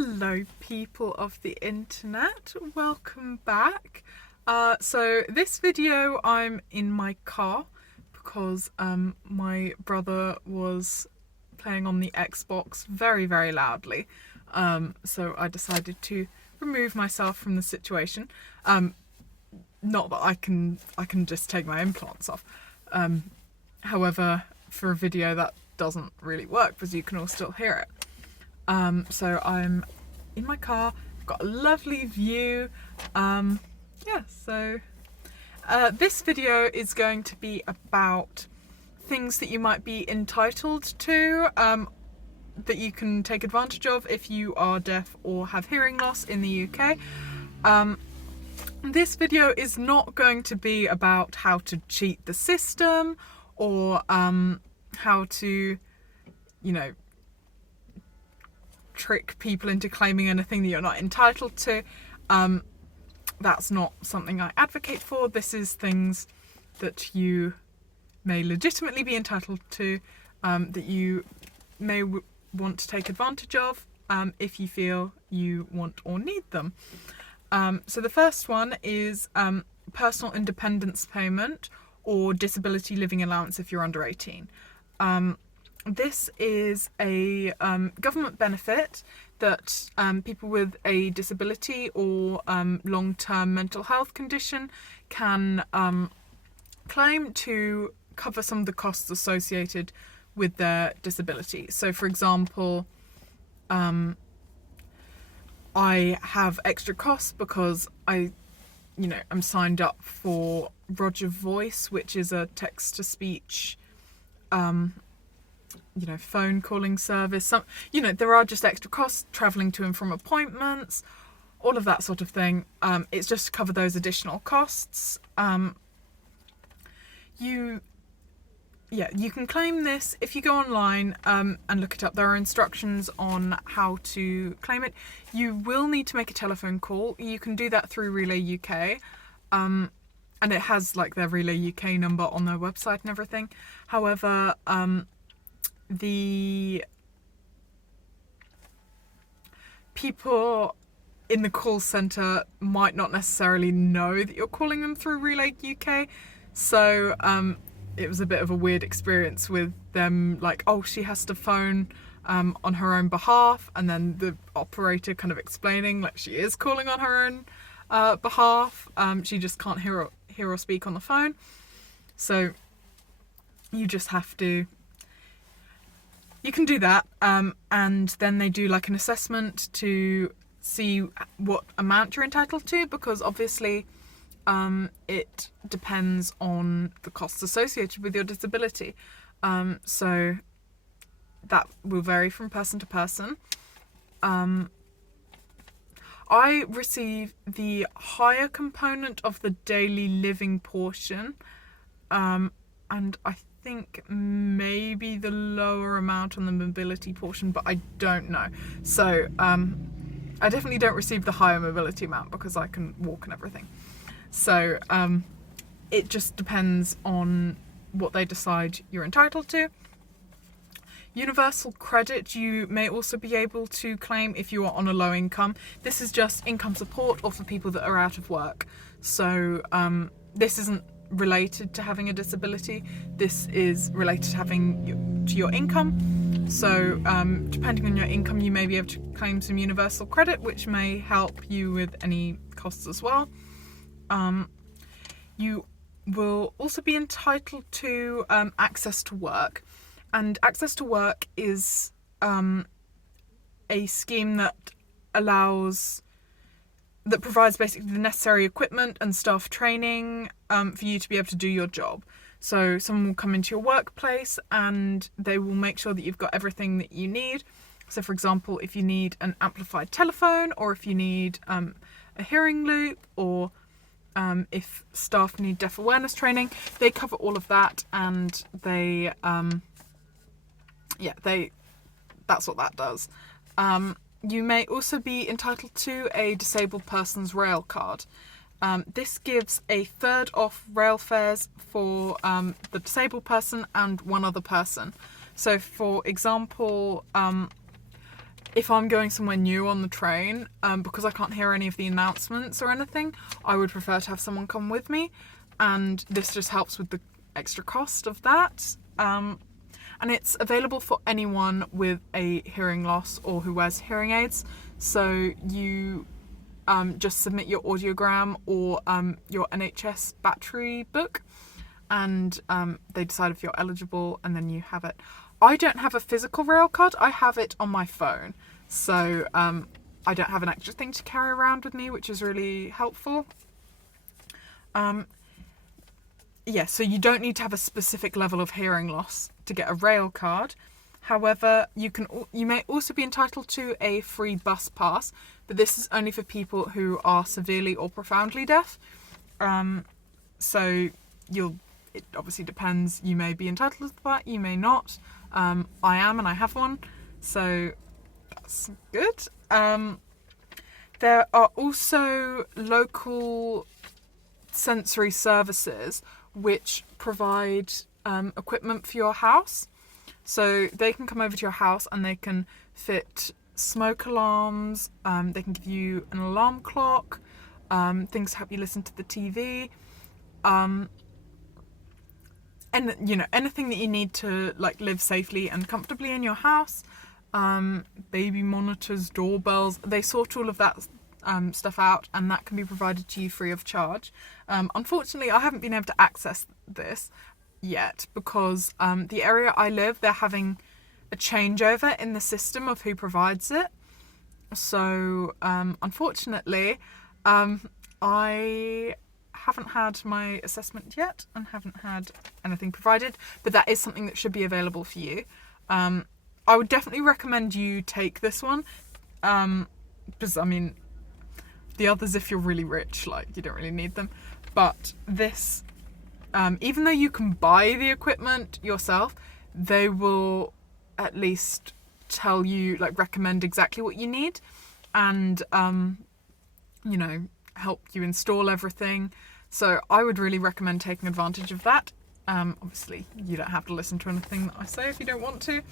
Hello people of the internet, welcome back. So this video I'm in my car because my brother was playing on the Xbox very loudly, so I decided to remove myself from the situation. Not that I can just take my implants off. However, for a video that doesn't really work because you can all still hear it. So I'm in my car, I've got a lovely view. This video is going to be about things that you might be entitled to, that you can take advantage of if you are deaf or have hearing loss in the UK. This video is not going to be about how to cheat the system or how to, trick people into claiming anything that you're not entitled to. That's not something I advocate for. This is things that you may legitimately be entitled to, that you may want to take advantage of if you feel you want or need them. So the first one is personal independence payment or disability living allowance if you're under 18. This is a government benefit that people with a disability or long-term mental health condition can claim to cover some of the costs associated with their disability. So, for example, I have extra costs because I'm signed up for Roger Voice, which is a text-to-speech phone calling service. There are just extra costs, travelling to and from appointments, all of that sort of thing. It's just to cover those additional costs. You can claim this if you go online and look it up. There are instructions on how to claim it. You will need to make a telephone call. You can do that through Relay UK. And it has their Relay UK number on their website and everything. However, the people in the call centre might not necessarily know that you're calling them through Relay UK, so it was a bit of a weird experience with them, she has to phone on her own behalf, and then the operator kind of explaining she is calling on her own behalf. She just can't hear or speak on the phone, so you just have to. You can do that, and then they do an assessment to see what amount you're entitled to, because obviously it depends on the costs associated with your disability. So that will vary from person to person. I receive the higher component of the daily living portion, and I think maybe the lower amount on the mobility portion, but I don't know. So I definitely don't receive the higher mobility amount because I can walk and everything. So it just depends on what they decide you're entitled to. Universal credit you may also be able to claim if you are on a low income. This is just income support or for people that are out of work. So this isn't related to having a disability. This is related to your income. So depending on your income, you may be able to claim some universal credit, which may help you with any costs as well. You will also be entitled to access to work, and access to work is a scheme that provides basically the necessary equipment and staff training for you to be able to do your job. So someone will come into your workplace and they will make sure that you've got everything that you need. So for example, if you need an amplified telephone, or if you need a hearing loop, or if staff need deaf awareness training, they cover all of that, and that's what that does. You may also be entitled to a disabled person's rail card. This gives a third off rail fares for the disabled person and one other person. So for example, if I'm going somewhere new on the train, because I can't hear any of the announcements or anything, I would prefer to have someone come with me, and this just helps with the extra cost of that. And it's available for anyone with a hearing loss or who wears hearing aids. So you just submit your audiogram or your NHS battery book, and they decide if you're eligible, and then you have it. I don't have a physical rail card, I have it on my phone. So I don't have an extra thing to carry around with me, which is really helpful. Yeah, so you don't need to have a specific level of hearing loss to get a rail card. However, you may also be entitled to a free bus pass, but this is only for people who are severely or profoundly deaf. So it obviously depends. You may be entitled to that, you may not. I am, and I have one, so that's good. There are also local sensory services which provide equipment for your house. So they can come over to your house and they can fit smoke alarms, they can give you an alarm clock, things to help you listen to the TV, and anything that you need to live safely and comfortably in your house. Baby monitors, doorbells, they sort all of that stuff out, and that can be provided to you free of charge. Unfortunately, I haven't been able to access this yet because the area I live, they're having a changeover in the system of who provides it. So unfortunately, I haven't had my assessment yet and haven't had anything provided, but that is something that should be available for you. I would definitely recommend you take this one, because the others, if you're really rich, you don't really need them. But this, even though you can buy the equipment yourself, they will at least tell you, recommend exactly what you need, and help you install everything. So I would really recommend taking advantage of that. Obviously, you don't have to listen to anything that I say if you don't want to.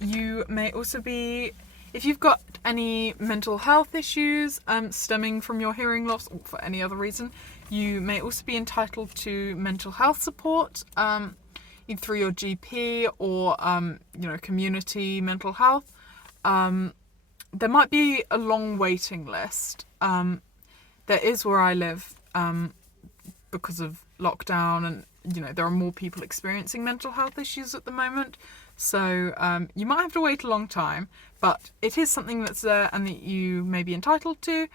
You may also be, if you've got any mental health issues stemming from your hearing loss or for any other reason, you may also be entitled to mental health support, either through your GP or community mental health. There might be a long waiting list. There is where I live, because of lockdown, and there are more people experiencing mental health issues at the moment. So you might have to wait a long time, but it is something that's there and that you may be entitled to.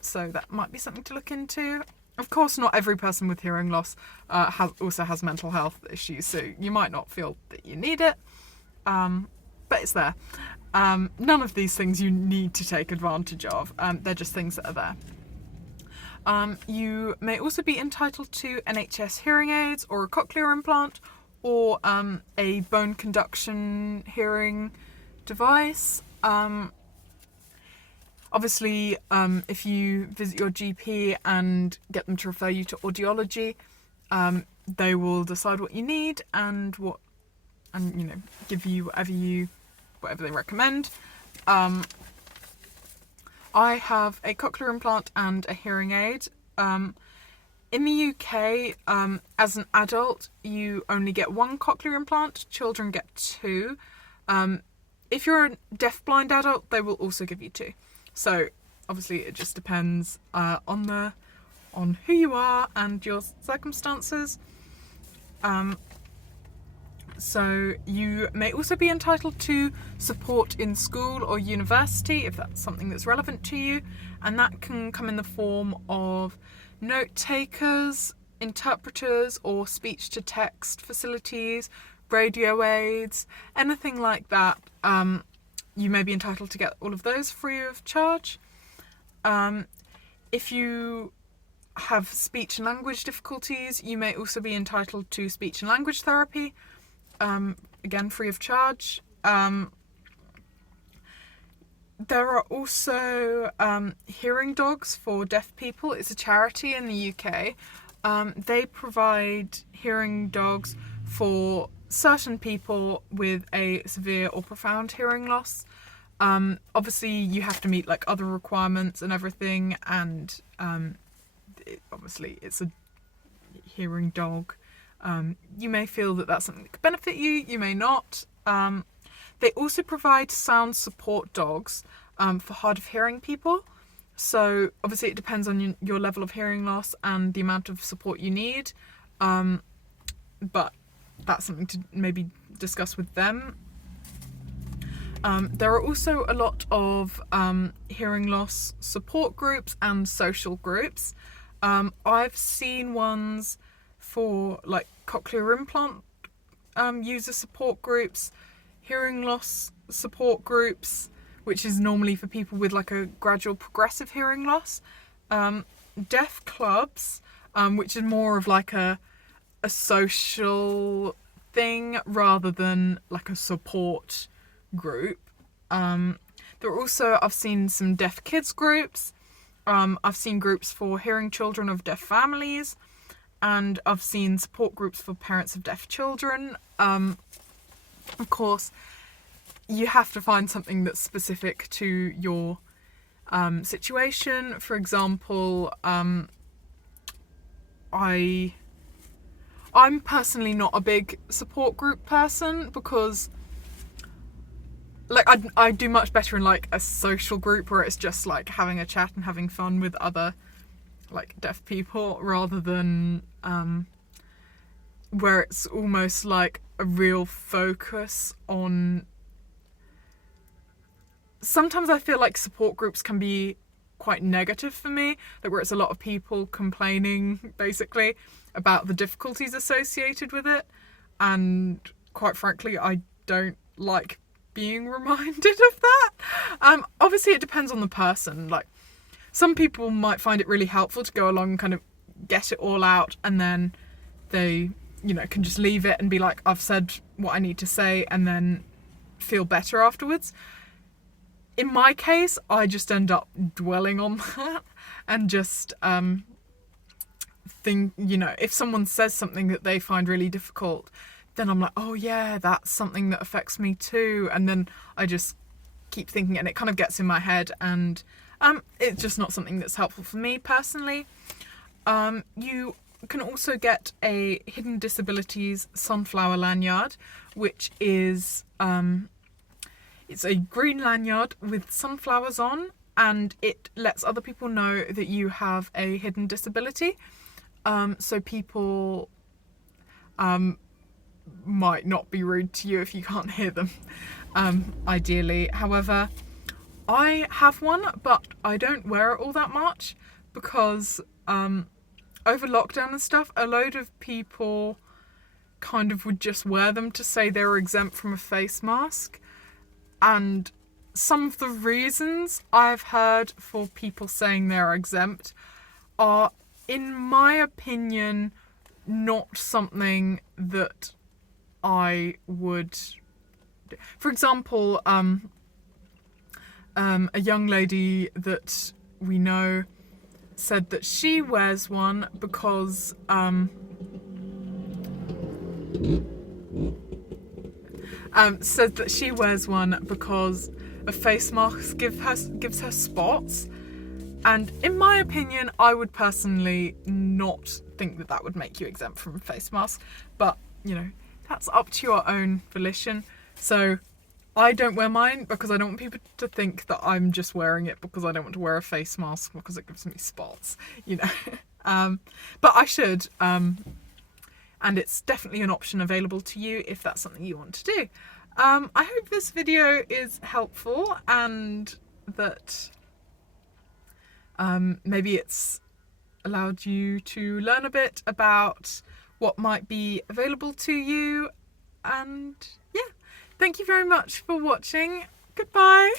So that might be something to look into. Of course, not every person with hearing loss also has mental health issues, so you might not feel that you need it, but it's there. None of these things you need to take advantage of. They're just things that are there. You may also be entitled to NHS hearing aids or a cochlear implant, or a bone conduction hearing device. Obviously, if you visit your GP and get them to refer you to audiology, they will decide what you need and give you whatever they recommend. I have a cochlear implant and a hearing aid. In the UK, as an adult, you only get one cochlear implant. Children get two. If you're a deaf-blind adult, they will also give you two. So obviously, it just depends on who you are and your circumstances. So you may also be entitled to support in school or university if that's something that's relevant to you, and that can come in the form of note takers, interpreters, or speech to text facilities, radio aids, anything like that. You may be entitled to get all of those free of charge. If you have speech and language difficulties, you may also be entitled to speech and language therapy, again free of charge. There are also hearing dogs for deaf people. It's a charity in the UK. They provide hearing dogs for certain people with a severe or profound hearing loss. Obviously you have to meet like other requirements and everything, and obviously it's a hearing dog. You may feel that that's something that could benefit you, you may not. They also provide sound support dogs for hard of hearing people. So obviously it depends on your level of hearing loss and the amount of support you need. But that's something to maybe discuss with them. There are also a lot of hearing loss support groups and social groups. I've seen ones for like cochlear implant user support groups, hearing loss support groups, which is normally for people with like a gradual progressive hearing loss, deaf clubs, which is more of like a social thing rather than like a support group. There are also, I've seen some deaf kids groups. I've seen groups for hearing children of deaf families, and I've seen support groups for parents of deaf children. Of course, you have to find something that's specific to your situation. For example, I'm personally not a big support group person, because like I do much better in like a social group where it's just like having a chat and having fun with other like deaf people, rather than where it's almost like a real focus on. Sometimes I feel like support groups can be quite negative for me, like where it's a lot of people complaining basically about the difficulties associated with it, and quite frankly I don't like being reminded of that. Obviously it depends on the person. Like some people might find it really helpful to go along and kind of get it all out, and then they, you know, can just leave it and be like, I've said what I need to say, and then feel better afterwards. In my case, I just end up dwelling on that and just think, you know, if someone says something that they find really difficult, then I'm like, oh yeah, that's something that affects me too. And then I just keep thinking, and it kind of gets in my head, and it's just not something that's helpful for me personally. You can also get a Hidden Disabilities sunflower lanyard, which is it's a green lanyard with sunflowers on, and it lets other people know that you have a hidden disability. So people might not be rude to you if you can't hear them, ideally. However, I have one, but I don't wear it all that much because over lockdown and stuff, a load of people kind of would just wear them to say they were exempt from a face mask. And some of the reasons I've heard for people saying they're exempt are, in my opinion, not something that I would. For example, a young lady that we know said that she wears one because said that she wears one because a face mask gives her spots. And in my opinion, I would personally not think that that would make you exempt from a face mask. But, you know, that's up to your own volition. So I don't wear mine because I don't want people to think that I'm just wearing it because I don't want to wear a face mask because it gives me spots, you know. But I should. And it's definitely an option available to you if that's something you want to do. I hope this video is helpful, and that maybe it's allowed you to learn a bit about what might be available to you. And yeah, thank you very much for watching. Goodbye.